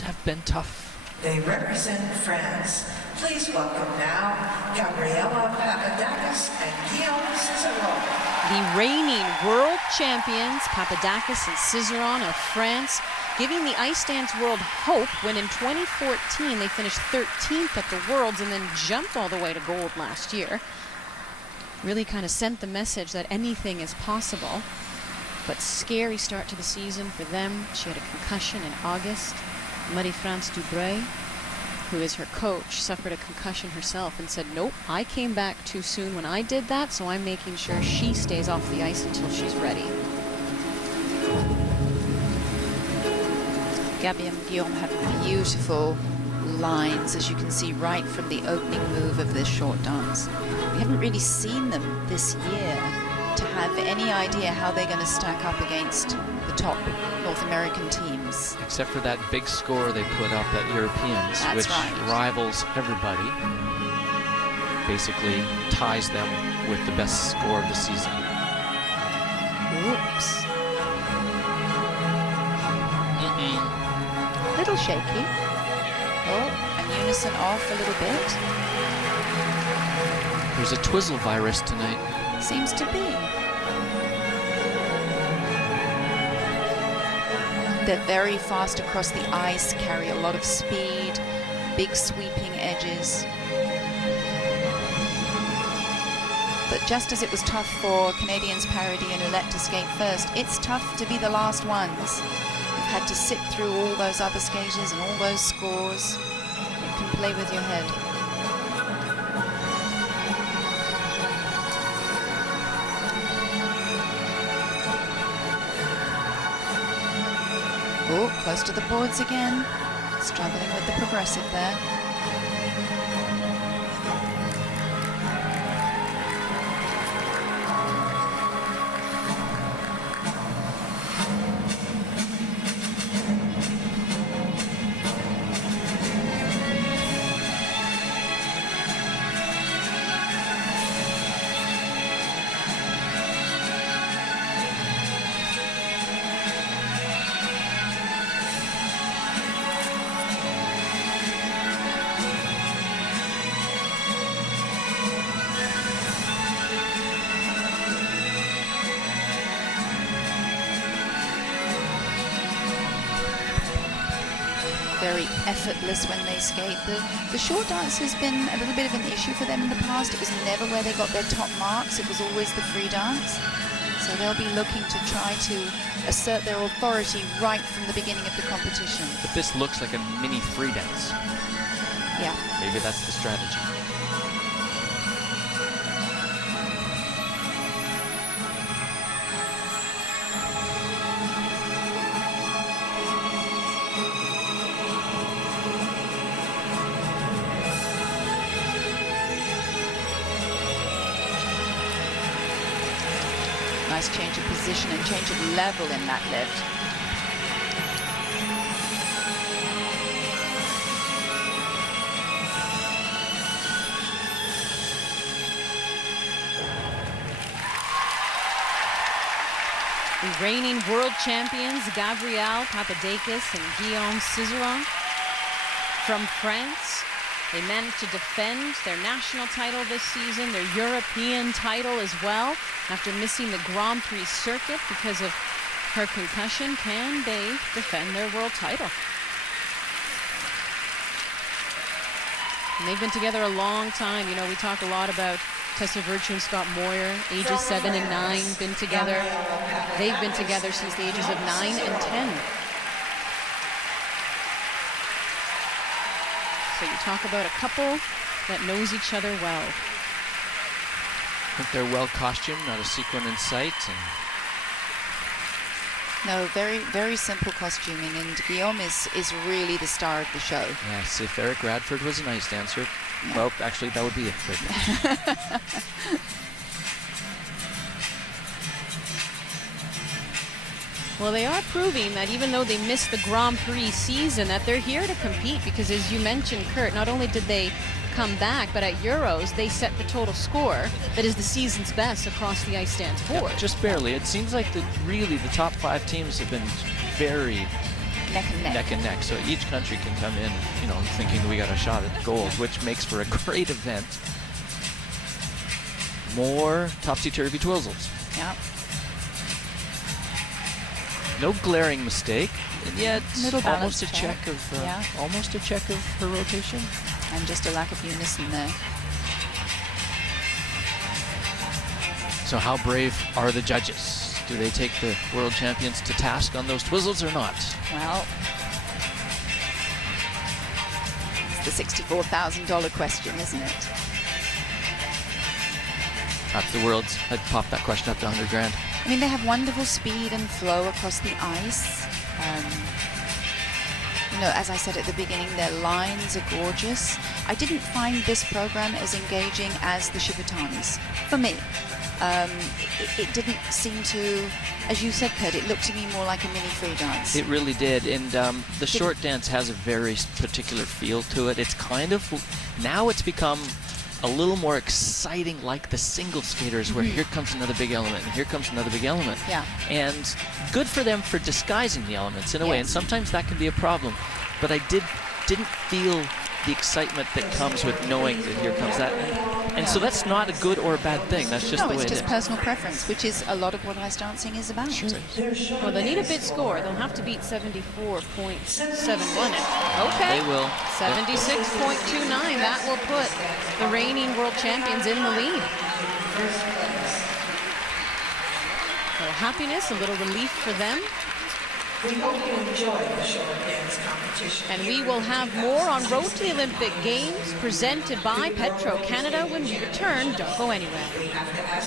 have been tough. They represent France. Please welcome now Gabriella Papadakis and Giyom Sizeron. The reigning world champions, Papadakis and Cizeron of France, giving the ice dance world hope when in 2014 they finished 13th at the Worlds and then jumped all the way to gold last year. Really kind of sent the message that anything is possible. But scary start to the season for them. She had a concussion in August. Marie-France Dubreuil, who is her coach, suffered a concussion herself and said, nope, I came back too soon when I did that, so I'm making sure she stays off the ice until she's ready. Gabby and Guillaume have beautiful lines, as you can see right from the opening move of this short dance. We haven't really seen them this year to have any idea how they're going to stack up against the top North American teams. Except for that big score they put up at Europeans, That's which right. rivals everybody. Basically ties them with the best score of the season. Oops. Little shaky. Oh, and unison off a little bit. There's a twizzle virus tonight. Seems to be. They're very fast across the ice, carry a lot of speed, big sweeping edges. But just as it was tough for Canadians Parody and Oulette to skate first, it's tough to be the last ones. You've had to sit through all those other skaters and all those scores. You can play with your head. Oh, close to the boards again. Struggling with the progressive there. Very effortless when they skate. The short dance has been a little bit of an issue for them in the past. It was never where they got their top marks. It was always the free dance. So they'll be looking to try to assert their authority right from the beginning of the competition. But this looks like a mini free dance. Yeah. Maybe that's the strategy. Nice change of position and change of level in that lift. The reigning world champions, Gabriella Papadakis and Gийom Sizeron from France. They managed to defend their national title this season, their European title as well. After missing the Grand Prix circuit because of her concussion, can they defend their world title? And they've been together a long time. You know, we talk a lot about Tessa Virtue and Scott Moyer, ages 7 and 9, been together. They've been together since the ages of 9 and 10. So you talk about a couple that knows each other well. I think they're well costumed, not a sequin in sight. No, very, very simple costuming, and Guillaume is really the star of the show. Yes, if Eric Radford was an ice dancer, yeah. Well, actually, that would be it right now. Well, they are proving that even though they missed the Grand Prix season, that they're here to compete because, as you mentioned, Kurt, not only did they come back, but at Euros, they set the total score that is the season's best across the ice dance board. Yeah, just barely. It seems like really the top 5 teams have been very neck and neck. Neck and neck. So each country can come in, you know, thinking we got a shot at gold, which makes for a great event. More topsy-turvy twizzles. Yeah. No glaring mistake, and yet almost a check of almost a check of her rotation. And just a lack of unison there. So how brave are the judges? Do they take the world champions to task on those twizzles or not? Well, it's the $64,000 question, isn't it? After the Worlds, I'd pop that question up to 100 grand. I mean, they have wonderful speed and flow across the ice. You know, as I said at the beginning, their lines are gorgeous. I didn't find this program as engaging as the Shibutanis, for me. It didn't seem to, as you said, Kurt, it looked to me more like a mini free dance. It really did, and the short dance has a very particular feel to it. It's kind of, now it's become a little more exciting, like the single skaters, where here comes another big element, and here comes another big element. Yeah. And good for them for disguising the elements in a way, and sometimes that can be a problem. But I didn't feel the excitement that comes with knowing that here comes that. And so that's not a good or a bad thing. That's just the way it is. No, it's just personal preference, which is a lot of what ice dancing is about. Sure. Well, they need a big score. They'll have to beat 74.71. Okay. They will. 76.29. That will put the reigning world champions in the lead. A little happiness, a little relief for them. We hope you enjoy the short dance competition. And we will have more on Road to the Olympic Games presented by Petro Canada when we return. Don't go anywhere.